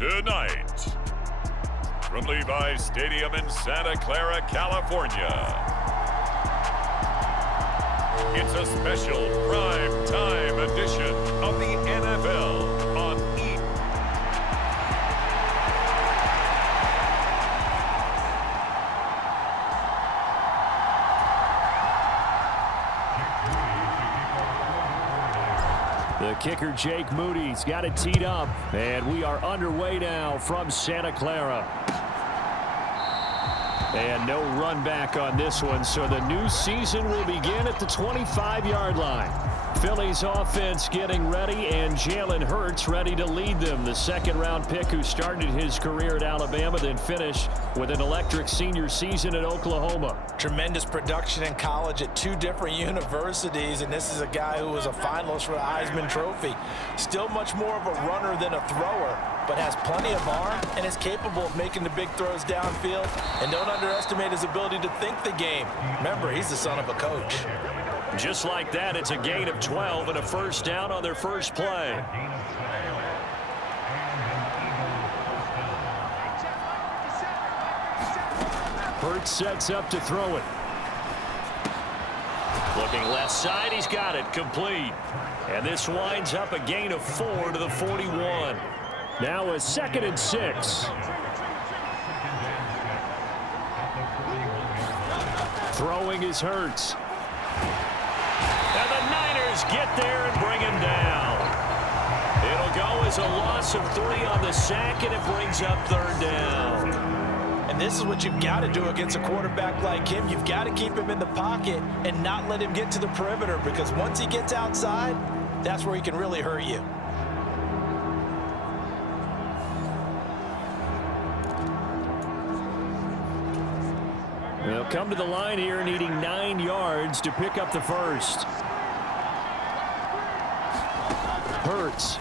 Tonight, from Levi's Stadium in Santa Clara, California, it's a special prime time edition of the NFL on E! kicker Jake Moody's got it teed up. And we are underway now from Santa Clara. And no run back on this one, so the new season will begin at the 25-yard line. Philly's offense getting ready, and Jalen Hurts ready to lead them. The second-round pick who started his career at Alabama, then finished with an electric senior season at Oklahoma. Tremendous production in college at 2 different universities, and this is a guy who was a finalist for the Heisman Trophy. Still much more of a runner than a thrower, but has plenty of arm and is capable of making the big throws downfield. And don't underestimate his ability to think the game. Remember, he's the son of a coach. Just like that, it's a gain of 12 and a first down on their first play. Hurts sets up to throw it. Looking left side, he's got it, complete. And this winds up a gain of 4 to the 41. Now a 2nd and 6. Throwing is Hurts. And the Niners get there and bring him down. It'll go as a loss of 3 on the sack, and it brings up 3rd down. And this is what you've got to do against a quarterback like him. You've got to keep him in the pocket and not let him get to the perimeter, because once he gets outside, that's where he can really hurt you. They'll come to the line here needing 9 yards to pick up the first. Hurts.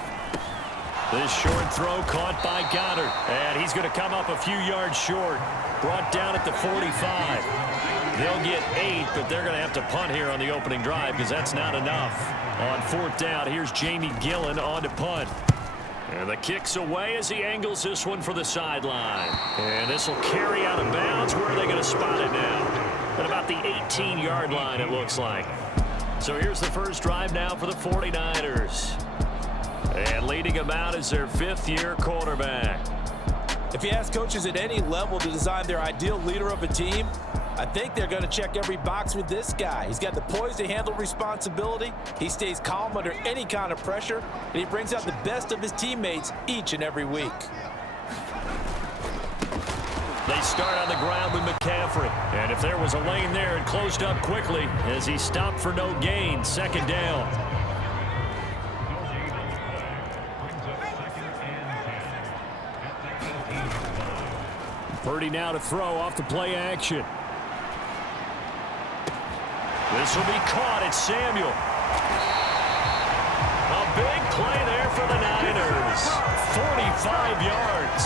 This short throw caught by Goddard. And he's going to come up a few yards short. Brought down at the 45. They'll get 8, but they're going to have to punt here on the opening drive because that's not enough. On 4th down, here's Jamie Gillen on to punt. And the kick's away as he angles this one for the sideline. And this will carry out of bounds. Where are they going to spot it now? At about the 18-yard line, it looks like. So here's the first drive now for the 49ers. And leading them out is their 5th-year quarterback. If you ask coaches at any level to design their ideal leader of a team, I think they're going to check every box with this guy. He's got the poise to handle responsibility. He stays calm under any kind of pressure, and he brings out the best of his teammates each and every week. They start on the ground with McCaffrey. And if there was a lane there, it closed up quickly as he stopped for no gain. 2nd down. Purdy now to throw off the play action. This will be caught. It's Samuel. A big play there for the Niners. 45 yards.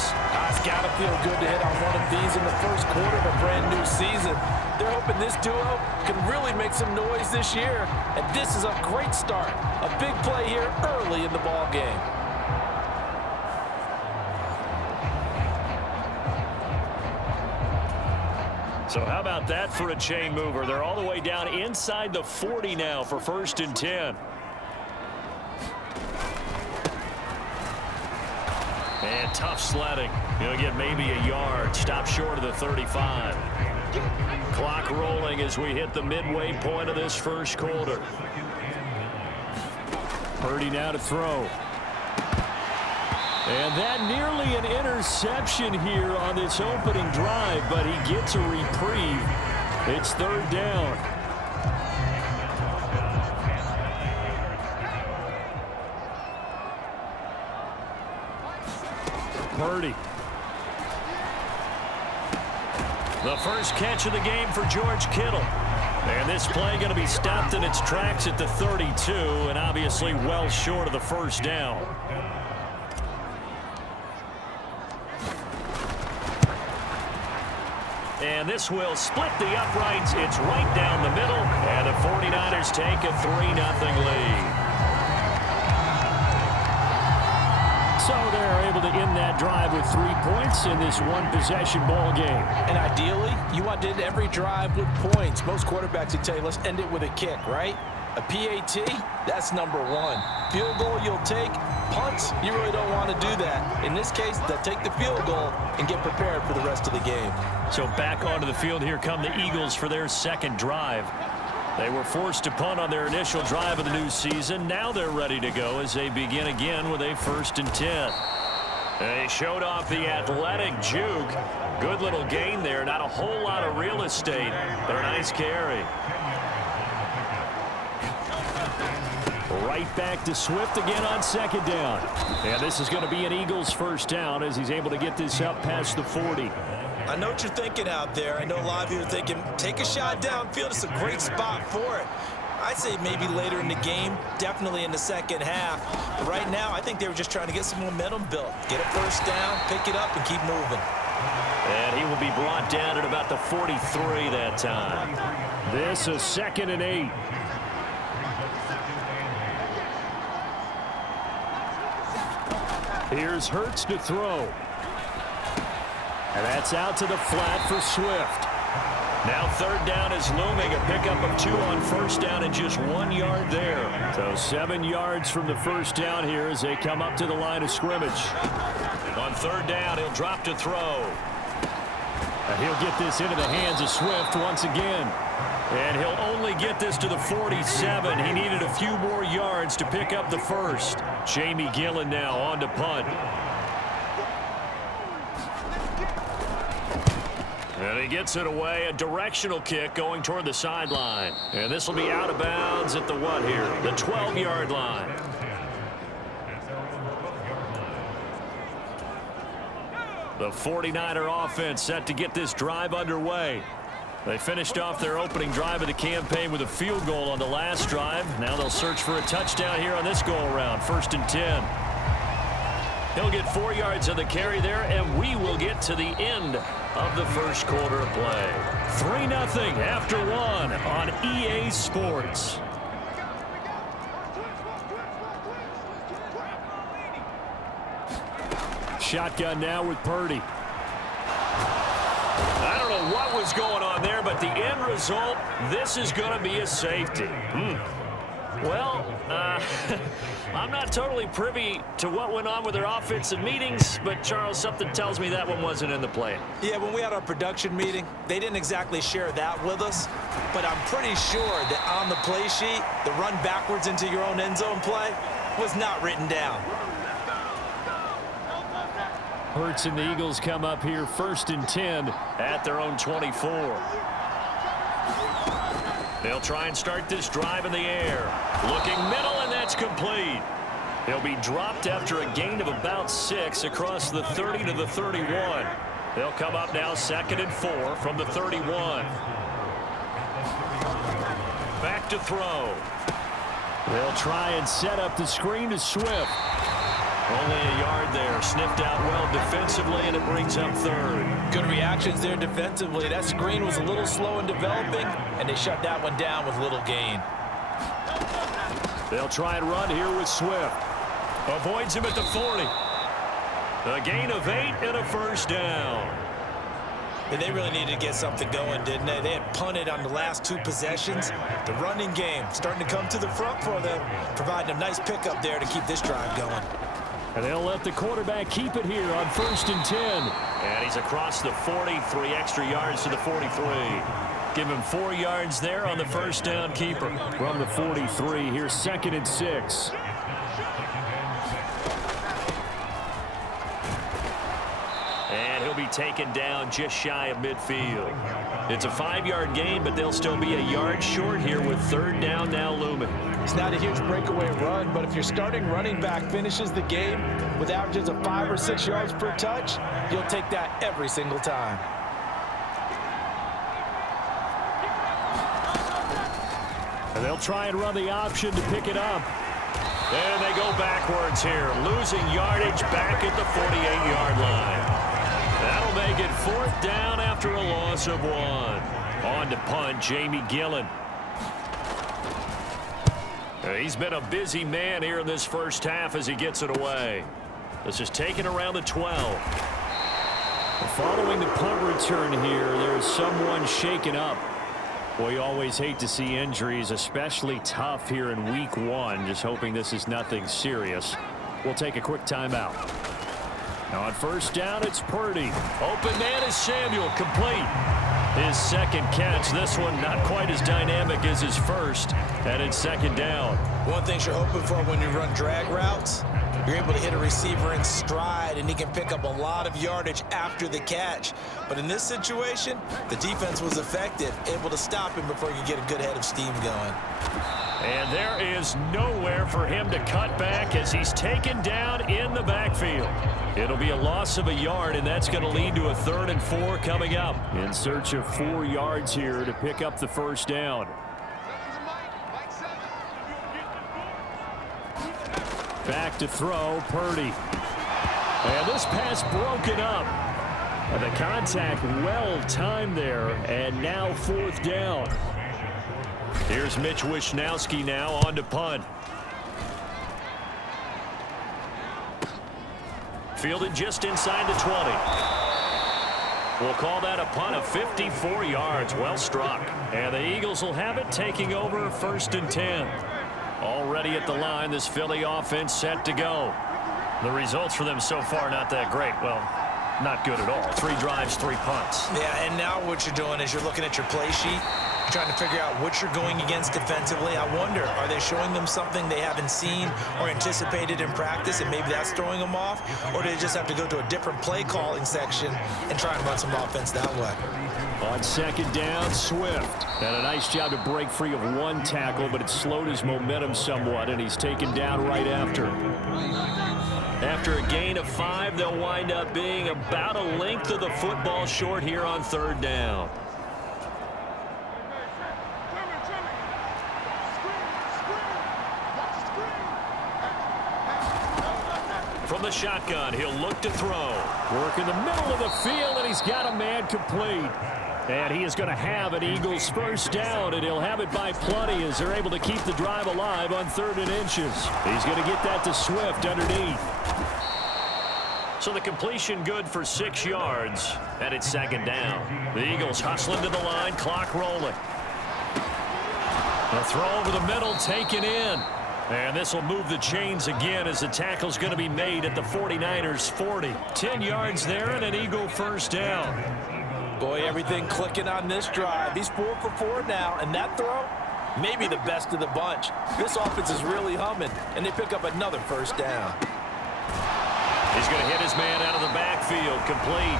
It's got to feel good to hit on one of these in the first quarter of a brand new season. They're hoping this duo can really make some noise this year. And this is a great start. A big play here early in the ball game. So how about that for a chain mover? They're all the way down inside the 40 now for 1st and 10. And tough sledding. He'll get maybe a yard. Stop short of the 35. Clock rolling as we hit the midway point of this first quarter. Purdy now to throw. And that nearly an interception here on this opening drive, but he gets a reprieve. It's 3rd down. Purdy. The first catch of the game for George Kittle. And this play going to be stopped in its tracks at the 32, and obviously well short of the first down. And this will split the uprights. It's right down the middle. And the 49ers take a 3-0 lead. So they're able to end that drive with 3 points in this one-possession ball game. And ideally, you want to end every drive with points. Most quarterbacks would tell you, let's end it with a kick, right? A PAT, that's number 1. Field goal you'll take. Punts, you really don't want to do that. In this case, they'll take the field goal and get prepared for the rest of the game. So back onto the field, here come the Eagles for their 2nd drive. They were forced to punt on their initial drive of the new season. Now they're ready to go as they begin again with a 1st and 10. They showed off the athletic juke. Good little gain there. Not a whole lot of real estate, but a nice carry. Right back to Swift again on 2nd down. And this is going to be an Eagles 1st down as he's able to get this up past the 40. I know what you're thinking out there. I know a lot of you are thinking, take a shot downfield. It's a great spot for it. I'd say maybe later in the game, definitely in the second half. But right now, I think they were just trying to get some momentum built. Get a 1st down, pick it up, and keep moving. And he will be brought down at about the 43 that time. This is 2nd and 8. Here's Hurts to throw. And that's out to the flat for Swift. Now 3rd down is looming. A pickup of 2 on 1st down and just 1 yard there. So 7 yards from the 1st down here as they come up to the line of scrimmage. On 3rd down, he'll drop to throw. And he'll get this into the hands of Swift once again. And he'll only get this to the 47. He needed a few more yards to pick up the 1st. Jamie Gillen now on to punt. And he gets it away. A directional kick going toward the sideline. And this will be out of bounds at the what here? The 12-yard line. The 49er offense set to get this drive underway. They finished off their opening drive of the campaign with a field goal on the last drive. Now they'll search for a touchdown here on this go-around. 1st and 10. He'll get 4 yards of the carry there, and we will get to the end of the 1st quarter of play. 3-0 after 1 on EA Sports. Shotgun now with Purdy. I don't know what was going on there, but the end result, this is going to be a safety. Well, I'm not totally privy to what went on with their offensive meetings, but, Charles, something tells me that one wasn't in the plan. Yeah, when we had our production meeting, they didn't exactly share that with us, but I'm pretty sure that on the play sheet, the run backwards into your own end zone play was not written down. Hurts and the Eagles come up here 1st and 10 at their own 24. They'll try and start this drive in the air. Looking middle, and that's complete. He'll be dropped after a gain of about 6 across the 30 to the 31. They'll come up now 2nd and 4 from the 31. Back to throw. They'll try and set up the screen to Swift. Only a yard there. Sniffed out well defensively, and it brings up 3rd. Good reactions there defensively. That screen was a little slow in developing, and they shut that one down with little gain. They'll try and run here with Swift. Avoids him at the 40. A gain of 8 and a 1st down. And they really needed to get something going, didn't they? They had punted on the last 2 possessions. The running game starting to come to the front for them, providing a nice pickup there to keep this drive going. And they'll let the quarterback keep it here on 1st and 10. And he's across the 40, 3 extra yards to the 43. Give him 4 yards there on the 1st down keeper. From the 43, here's 2nd and 6. And he'll be taken down just shy of midfield. It's a 5-yard gain, but they'll still be a yard short here with 3rd down now looming. It's not a huge breakaway run, but if your starting running back finishes the game with averages of 5 or 6 yards per touch, you'll take that every single time. And they'll try and run the option to pick it up. And they go backwards here, losing yardage back at the 48-yard line. That'll make it 4th down after a loss of 1. On to punt, Jamie Gillen. He's been a busy man here in this 1st half as he gets it away. This is taken around the 12. Following the punt return here, there's someone shaken up. Well, you always hate to see injuries, especially tough here in week 1. Just hoping this is nothing serious. We'll take a quick timeout. Now on 1st down, it's Purdy. Open man is Samuel, complete. His second catch. This one not quite as dynamic as his first. And it's second down. One thing you're hoping for when you run drag routes, you're able to hit a receiver in stride, and he can pick up a lot of yardage after the catch. But in this situation, the defense was effective, able to stop him before he could get a good head of steam going. And there is nowhere for him to cut back as he's taken down in the backfield. It'll be a loss of a yard, and that's going to lead to a 3rd and 4 coming up. In search of 4 yards here to pick up the first down. Back to throw, Purdy. And this pass broken up. And the contact well timed there, and now 4th down. Here's Mitch Wishnowski now on to punt. Fielded just inside the 20. We'll call that a punt of 54 yards. Well struck. And the Eagles will have it, taking over 1st and 10. Already at the line, this Philly offense set to go. The results for them so far not that great. Well, not good at all. 3 drives, 3 punts. Yeah, and now what you're doing is you're looking at your play sheet. You're trying to figure out what you're going against defensively. I wonder, are they showing them something they haven't seen or anticipated in practice, and maybe that's throwing them off? Or do they just have to go to a different play calling section and try and run some offense that way? On 2nd down, Swift. And a nice job to break free of 1 tackle, but it slowed his momentum somewhat, and he's taken down right after. After a gain of 5, they'll wind up being about a length of the football short here on 3rd down. From the shotgun, he'll look to throw. Work in the middle of the field, and he's got a man complete. And he is going to have an Eagles first down, and he'll have it by plenty as they're able to keep the drive alive on 3rd and inches. He's going to get that to Swift underneath. So the completion good for 6 yards, and it's 2nd down. The Eagles hustling to the line, clock rolling. A throw over the middle, taken in. And this will move the chains again as the tackle's going to be made at the 49ers 40. 10 yards there and an Eagle first down. Boy, everything clicking on this drive. He's 4 for 4 now, and that throw, maybe the best of the bunch. This offense is really humming, and they pick up another first down. He's going to hit his man out of the backfield, complete.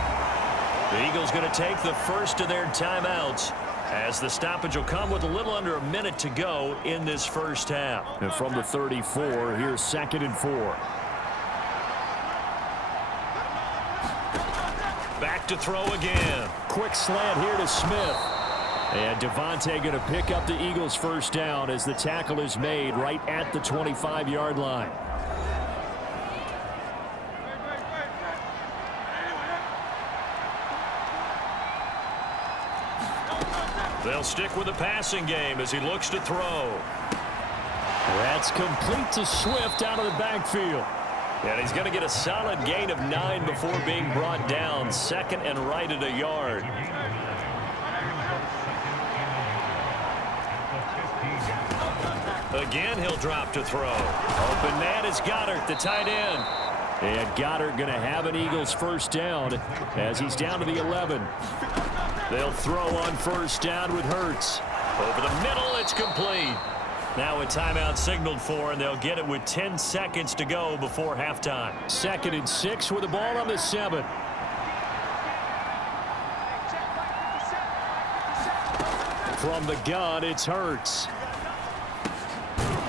The Eagles going to take the first of their timeouts as the stoppage will come with a little under a minute to go in this first half. And from the 34, here's 2nd and 4. Back to throw again. Quick slant here to Smith. And Devontae going to pick up the Eagles first down as the tackle is made right at the 25-yard line. They'll stick with the passing game as he looks to throw. That's complete to Swift out of the backfield. And he's going to get a solid gain of 9 before being brought down. 2nd and right at a yard. Again, he'll drop to throw. Open man is Goddard, the tight end. And Goddard going to have an Eagles first down as he's down to the 11. They'll throw on first down with Hurts. Over the middle, it's complete. Now a timeout signaled for, and they'll get it with 10 seconds to go before halftime. 2nd and 6 with the ball on the 7. From the gun, it's Hurts.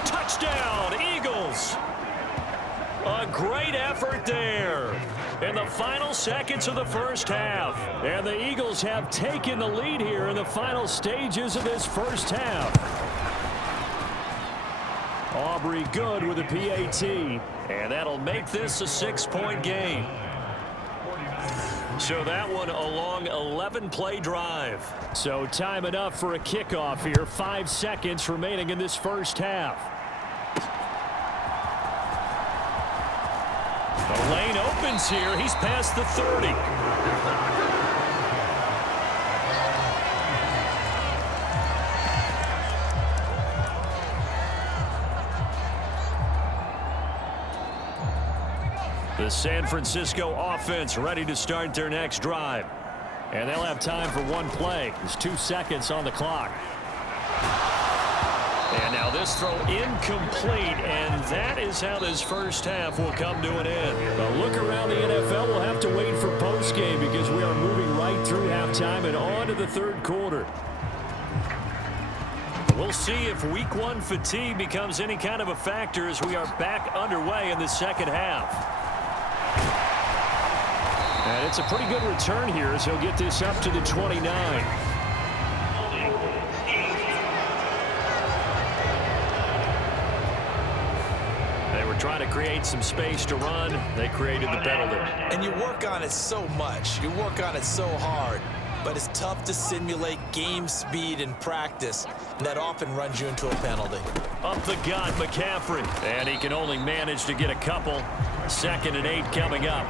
Touchdown, Eagles. A great effort there in the final seconds of the first half. And the Eagles have taken the lead here in the final stages of this first half. Aubrey good with a PAT. And that'll make this a 6-point game. So that one a long 11-play drive. So time enough for a kickoff here. 5 seconds remaining in this first half. The lane opens here. He's past the 30. The San Francisco offense ready to start their next drive. And they'll have time for one play. There's 2 seconds on the clock. And now this throw incomplete, and that is how this first half will come to an end. A look around the NFL, we'll have to wait for postgame because we are moving right through halftime and on to the third quarter. We'll see if week one fatigue becomes any kind of a factor as we are back underway in the second half. And it's a pretty good return here as he'll get this up to the 29. Trying to create some space to run. They created the penalty. And you work on it so much. You work on it so hard. But it's tough to simulate game speed in practice. And that often runs you into a penalty. Up the gut, McCaffrey. And he can only manage to get a couple. 2nd and 8 coming up.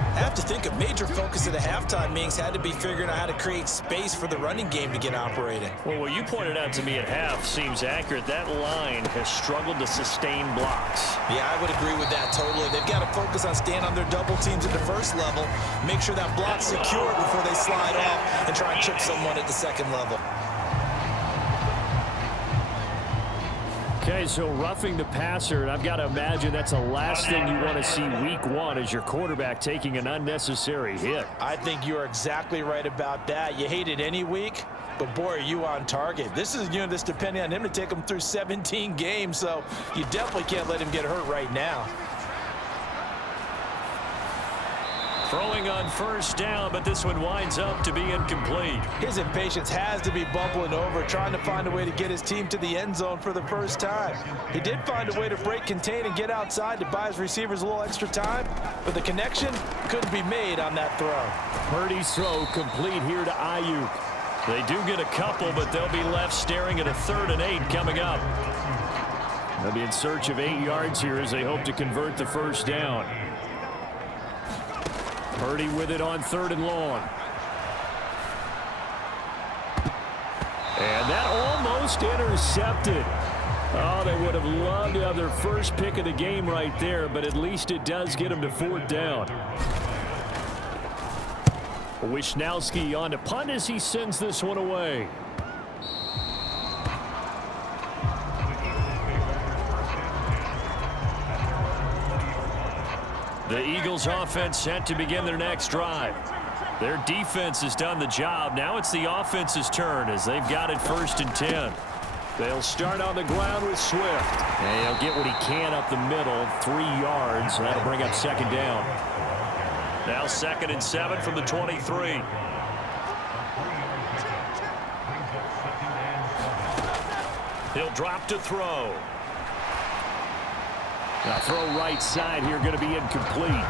I have to think a major focus at the halftime meetings had to be figuring out how to create space for the running game to get operating. Well, what you pointed out to me at half seems accurate. That line has struggled to sustain blocks. Yeah, I would agree with that totally. They've got to focus on staying on their double teams at the first level, make sure that block's secure before they slide off and try and chip someone at the second level. Okay, so roughing the passer, and I've got to imagine that's the last thing you want to see week one as your quarterback taking an unnecessary hit. I think you're exactly right about that. You hate it any week, but boy, are you on target. This is a unit that's depending on him to take him through 17 games, so you definitely can't let him get hurt right now. Throwing on first down, but this one winds up to be incomplete. His impatience has to be bubbling over, trying to find a way to get his team to the end zone for the first time. He did find a way to break, contain, and get outside to buy his receivers a little extra time, but the connection couldn't be made on that throw. Purdy's throw complete here to Ayuk. They do get a couple, but they'll be left staring at a 3rd and 8 coming up. They'll be in search of 8 yards here as they hope to convert the first down. Purdy with it on 3rd and long. And that almost intercepted. Oh, they would have loved to have their first pick of the game right there, but at least it does get them to 4th down. Wishnowski on to punt as he sends this one away. The Eagles offense set to begin their next drive. Their defense has done the job. Now it's the offense's turn as they've got it 1st and 10. They'll start on the ground with Swift. And he'll get what he can up the middle, 3 yards. And that'll bring up 2nd down. Now 2nd and 7 from the 23. He'll drop to throw. Now throw right side here, going to be incomplete.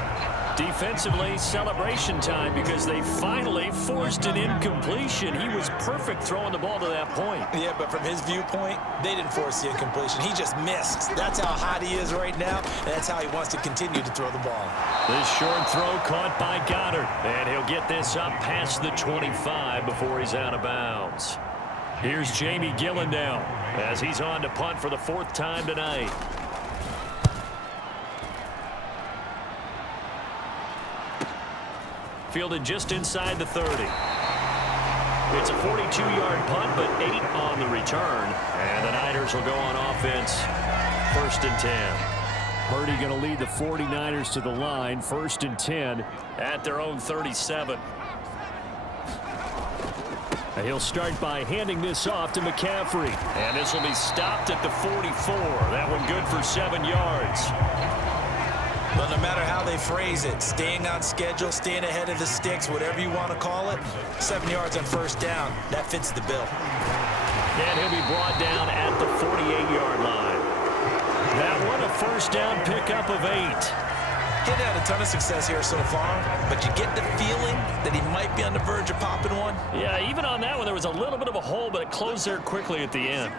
Defensively, celebration time because they finally forced an incompletion. He was perfect throwing the ball to that point. Yeah, but from his viewpoint, they didn't force the incompletion. He just missed. That's how hot he is right now, and that's how he wants to continue to throw the ball. This short throw caught by Goddard, and he'll get this up past the 25 before he's out of bounds. Here's Jamie Gillen now as he's on to punt for the 4th time tonight. Fielded just inside the 30. It's a 42-yard punt, but 8 on the return. And the Niners will go on offense. 1st and 10. Purdy going to lead the 49ers to the line. 1st and 10 at their own 37. And he'll start by handing this off to McCaffrey. And this will be stopped at the 44. That one good for 7 yards. But no matter how they phrase it, staying on schedule, staying ahead of the sticks, whatever you want to call it, 7 yards on 1st down, that fits the bill. And he'll be brought down at the 48-yard line. That one, a 1st down pickup of 8. He'd had a ton of success here so far, but you get the feeling that he might be on the verge of popping one. Yeah, even on that one, there was a little bit of a hole, but it closed there quickly at the end.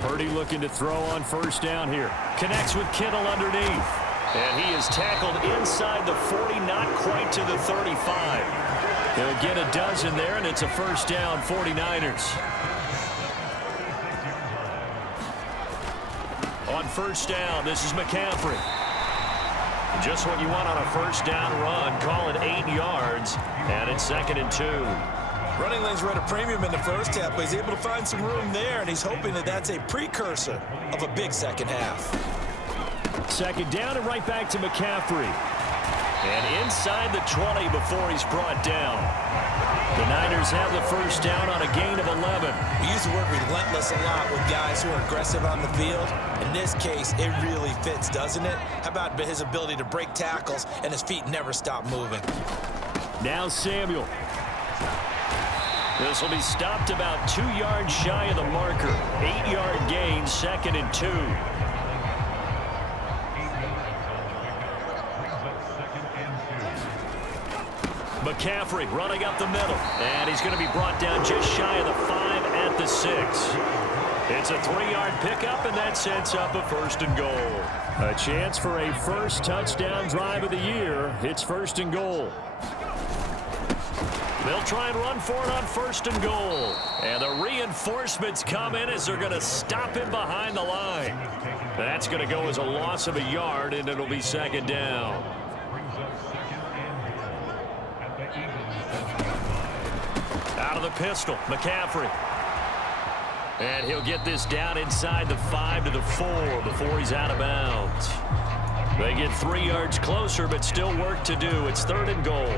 Purdy looking to throw on 1st down here. Connects with Kittle underneath. And he is tackled inside the 40, not quite to the 35. He'll get a dozen there, and it's a 1st down, 49ers. On 1st down, this is McCaffrey. Just what you want on a first down run. Call it 8 yards, and it's 2nd and 2. Running lanes were at a premium in the first half, but he's able to find some room there, and he's hoping that that's a precursor of a big second half. 2nd down and right back to McCaffrey. And inside the 20 before he's brought down. The Niners have the first down on a gain of 11. We use the word relentless a lot with guys who are aggressive on the field. In this case, it really fits, doesn't it? How about his ability to break tackles and his feet never stop moving? Now Samuel. This will be stopped about 2 yards shy of the marker. 8-yard gain, 2nd and 2. McCaffrey running up the middle, and he's going to be brought down just shy of the 5 at the 6. It's a 3-yard pickup, and that sets up a 1st and goal. A chance for a first touchdown drive of the year. It's 1st and goal. They'll try and run for it on 1st and goal. And the reinforcements come in as they're going to stop him behind the line. That's going to go as a loss of a yard, and it'll be 2nd down. Out of the pistol, McCaffrey. And he'll get this down inside the 5 to the 4 before he's out of bounds. They get 3 yards closer, but still work to do. It's 3rd and goal.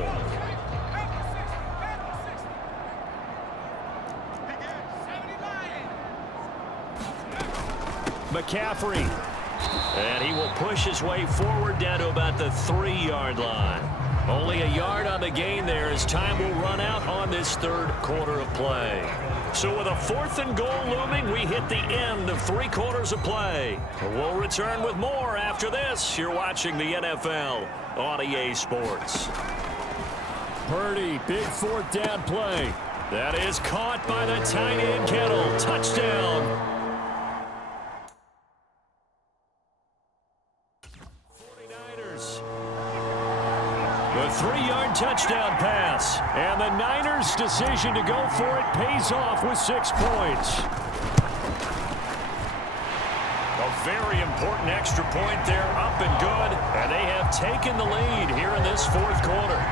McCaffrey. And he will push his way forward down to about the 3-yard line. Only a yard on the gain there as time will run out on this 3rd quarter of play. So with a 4th and goal looming, we hit the end of 3 quarters of play. We'll return with more after this. You're watching the NFL on EA Sports. Purdy, big 4th down play. That is caught by the tight end Kittle. Touchdown. 49ers. The 3-yard touchdown pass. And the Niners' decision to go for it pays off with 6 points. A very important extra point there, up and good. And they have taken the lead here in this 4th quarter.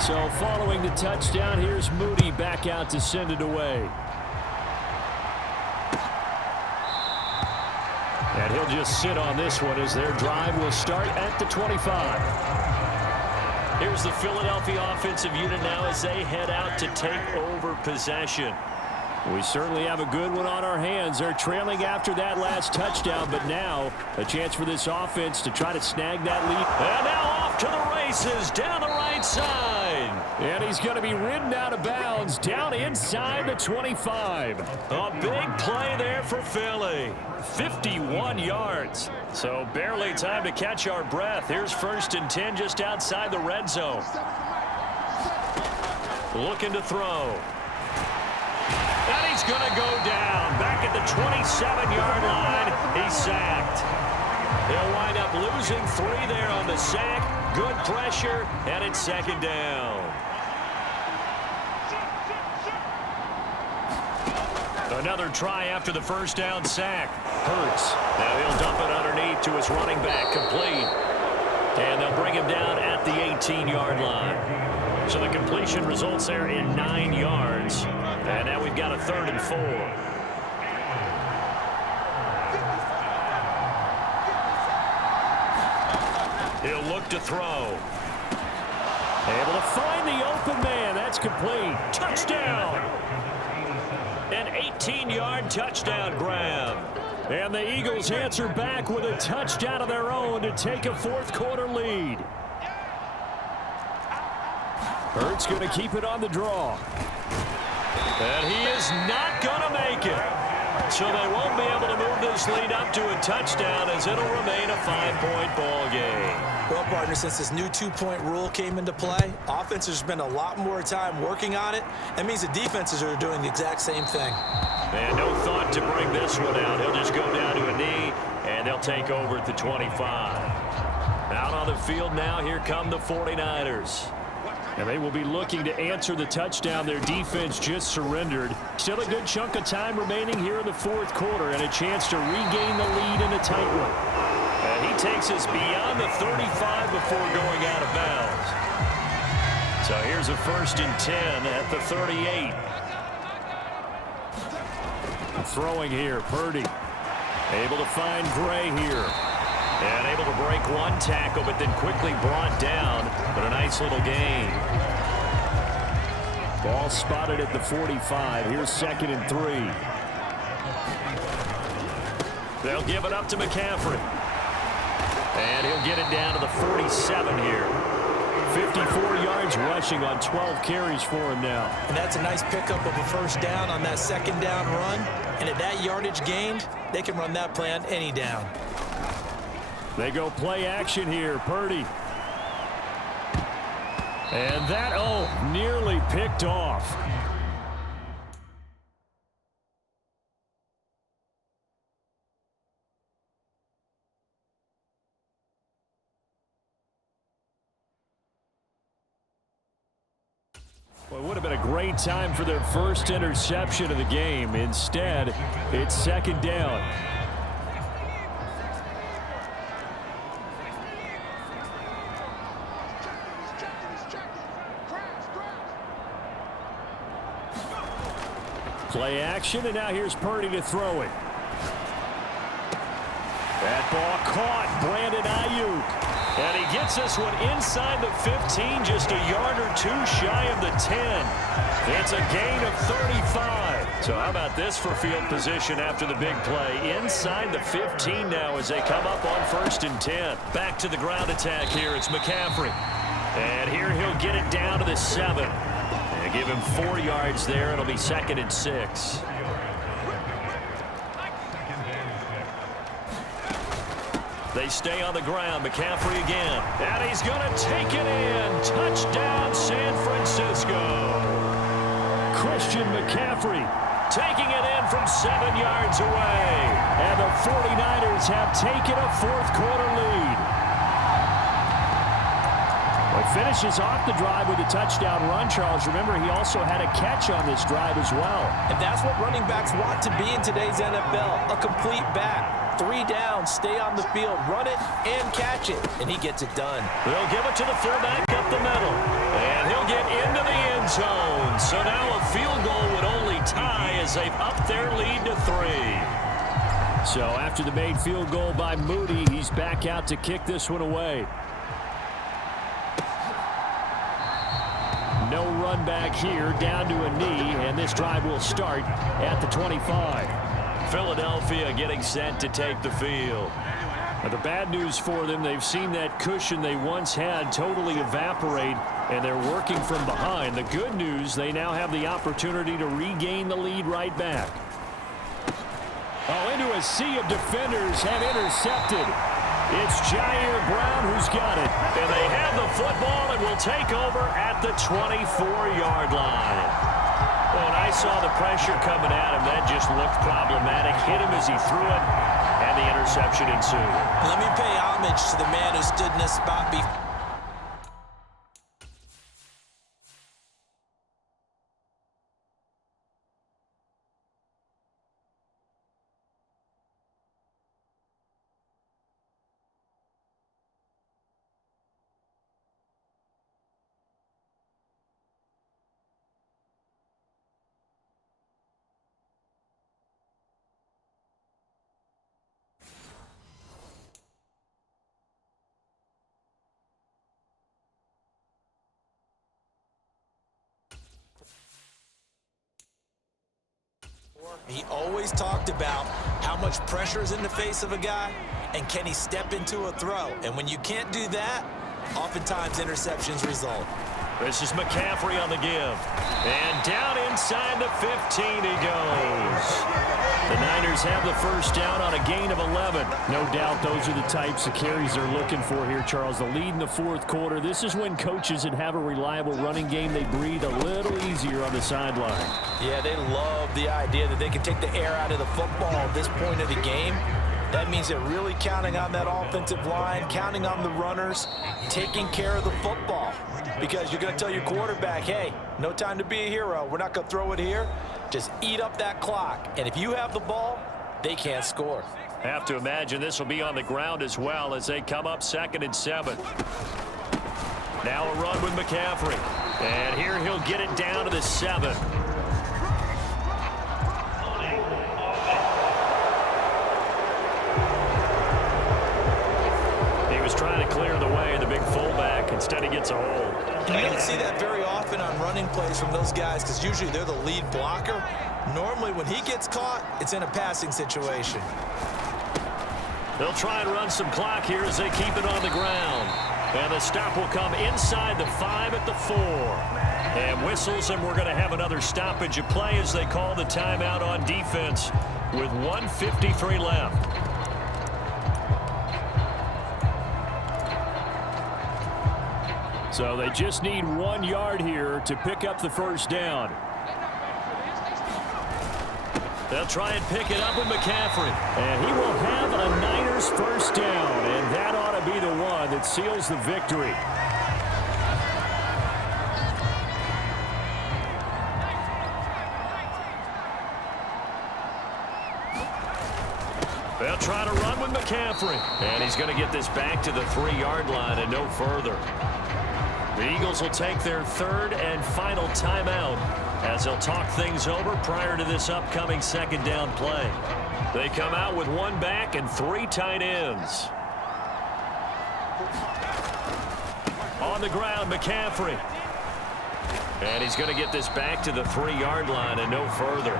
So following the touchdown, here's Moody back out to send it away. And he'll just sit on this one as their drive will start at the 25. Here's the Philadelphia offensive unit now as they head out to take over possession. We certainly have a good one on our hands. They're trailing after that last touchdown, but now a chance for this offense to try to snag that lead. And now off to the races down the right side. And he's going to be ridden out of bounds down inside the 25. A big play there for Philly. 51 yards. So barely time to catch our breath. Here's 1st and 10 just outside the red zone. Looking to throw. And he's going to go down. Back at the 27-yard line. He's sacked. They'll wind up losing 3 there on the sack. Good pressure, and it's 2nd down. Another try after the 1st down sack. Hurts. Now he'll dump it underneath to his running back. Complete. And they'll bring him down at the 18-yard line. So the completion results there in 9 yards. And now we've got a 3rd and 4. He'll look to throw. Able to find the open man. That's complete. Touchdown. An 18-yard touchdown grab. And the Eagles answer back with a touchdown of their own to take a 4th quarter lead. Hurts going to keep it on the draw. And he is not going to make it. So they won't be able to move this lead up to a touchdown as it'll remain a 5-point ball game. Well, partner, since this new 2-point rule came into play, offenses spend a lot more time working on it. That means the defenses are doing the exact same thing. And no thought to bring this one out. He'll just go down to a knee, and they'll take over at the 25. Out on the field now, here come the 49ers. And they will be looking to answer the touchdown their defense just surrendered. Still a good chunk of time remaining here in the fourth quarter and a chance to regain the lead in a tight one. And he takes us beyond the 35 before going out of bounds. So here's a 1st and 10 at the 38. Throwing here, Purdy. Able to find Gray here. And able to break one tackle, but then quickly brought down. But a nice little gain. Ball spotted at the 45. Here's 2nd and 3. They'll give it up to McCaffrey. And he'll get it down to the 47 here. 54 yards rushing on 12 carries for him now. And that's a nice pickup of a 1st down on that 2nd down run. And at that yardage gained, they can run that play on any down. They go play action here. Purdy. And that, nearly picked off. Well, it would have been a great time for their first interception of the game. Instead, it's 2nd down. Play action, and now here's Purdy to throw it. That ball caught. Brandon Ayuk. And he gets this one inside the 15, just a yard or two shy of the 10. It's a gain of 35. So how about this for field position after the big play? Inside the 15 now as they come up on 1st and 10. Back to the ground attack here. It's McCaffrey. And here he'll get it down to the 7. And give him 4 yards there. It'll be 2nd and 6. They stay on the ground. McCaffrey again. And he's going to take it in. Touchdown, San Francisco. Christian McCaffrey taking it in from 7 yards away. And the 49ers have taken a 4th quarter lead. Well, finishes off the drive with a touchdown run, Charles. Remember, he also had a catch on this drive as well. And that's what running backs want to be in today's NFL, a complete back. 3 downs, stay on the field, run it, and catch it. And he gets it done. They'll give it to the fullback up the middle. And he'll get into the end zone. So now a field goal would only tie as they've upped their lead to 3. So after the made field goal by Moody, he's back out to kick this one away. No run back here, down to a knee, and this drive will start at the 25. Philadelphia getting set to take the field. Now, the bad news for them, they've seen that cushion they once had totally evaporate, and they're working from behind. The good news, they now have the opportunity to regain the lead right back. Into a sea of defenders and intercepted. It's Jair Brown who's got it. And they have the football and will take over at the 24-yard line. Well, and I saw the pressure coming at him. That just looked problematic. Hit him as he threw it, and the interception ensued. Let me pay homage to the man who stood in this spot before. He always talked about how much pressure is in the face of a guy and can he step into a throw. And when you can't do that, oftentimes interceptions result. This is McCaffrey on the give. And down inside the 15 he goes. The Niners have the first down on a gain of 11. No doubt those are the types of carries they're looking for here, Charles. The lead in the fourth quarter. This is when coaches that have a reliable running game, they breathe a little easier on the sideline. Yeah, they love the idea that they can take the air out of the football at this point of the game. That means they're really counting on that offensive line, counting on the runners, taking care of the football. Because you're going to tell your quarterback, hey, no time to be a hero. We're not going to throw it here. Just eat up that clock. And if you have the ball, they can't score. Have to imagine this will be on the ground as well as they come up 2nd and 7. Now a run with McCaffrey. And here he'll get it down to the 7. He was trying to clear the way, the big fullback. Instead, he gets a hold. And you don't see that very often on running plays from those guys because usually they're the lead blocker. Normally, when he gets caught, it's in a passing situation. They'll try and run some clock here as they keep it on the ground. And the stop will come inside the 5 at the 4. And whistles, and we're going to have another stoppage of play as they call the timeout on defense with 1:53 left. So they just need 1 yard here to pick up the first down. They'll try and pick it up with McCaffrey. And he will have a Niners first down. And that ought to be the one that seals the victory. They'll try to run with McCaffrey. And he's going to get this back to the 3-yard line and no further. The Eagles will take their 3rd and final timeout as they'll talk things over prior to this upcoming 2nd down play. They come out with 1 back and 3 tight ends. On the ground, McCaffrey. And he's going to get this back to the 3-yard line and no further.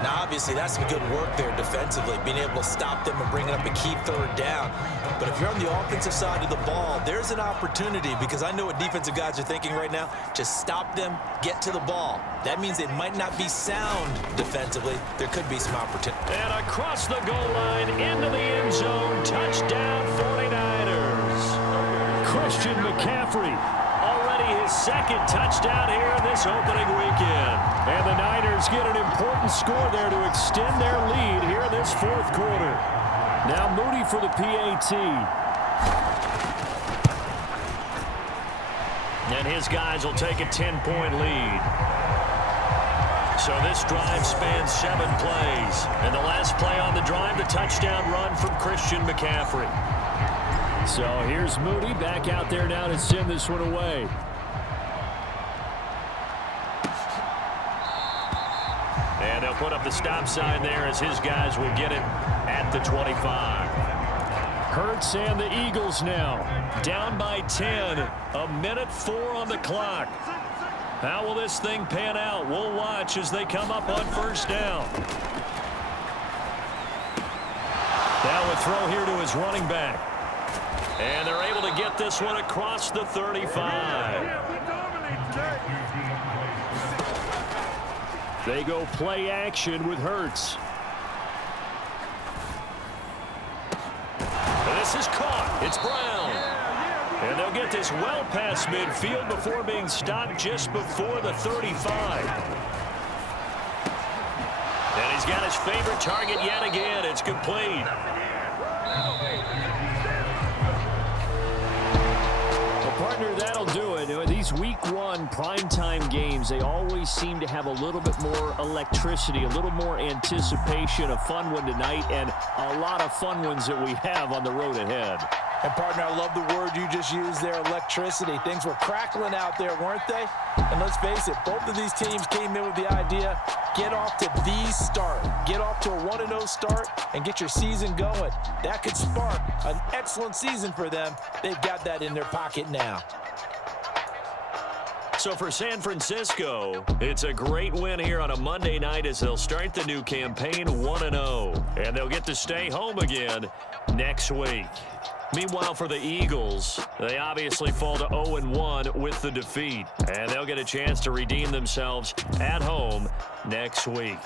Now, obviously, that's some good work there defensively, being able to stop them and bringing up a key 3rd down. But if you're on the offensive side of the ball, there's an opportunity because I know what defensive guys are thinking right now. Just stop them, get to the ball. That means they might not be sound defensively. There could be some opportunity. And across the goal line into the end zone, touchdown 49ers. Christian McCaffrey. Already his 2nd touchdown here in this opening weekend. And the Niners get an important score there to extend their lead here in this 4th quarter. Now Moody for the PAT. And his guys will take a 10-point lead. So this drive spans 7 plays. And the last play on the drive, the touchdown run from Christian McCaffrey. So here's Moody back out there now to send this one away. And they'll put up the stop sign there as his guys will get it at the 25. Hurts and the Eagles now down by 10. 1:04 on the clock. How will this thing pan out? We'll watch as they come up on first down. Now a throw here to his running back. And they're able to get this one across the 35. They go play action with Hurts. This is caught. It's Brown. And they'll get this well past midfield before being stopped just before the 35. And he's got his favorite target yet again. It's complete. Partner, that'll do it. These week 1 primetime games, they always seem to have a little bit more electricity, a little more anticipation. A fun one tonight, and a lot of fun ones that we have on the road ahead. And, partner, I love the word you just used there, electricity. Things were crackling out there, weren't they? And let's face it, both of these teams came in with the idea, get off to the start. Get off to a 1-0 start and get your season going. That could spark an excellent season for them. They've got that in their pocket now. So for San Francisco, it's a great win here on a Monday night as they'll start the new campaign 1-0. And they'll get to stay home again next week. Meanwhile, for the Eagles, they obviously fall to 0-1 with the defeat. And they'll get a chance to redeem themselves at home next week.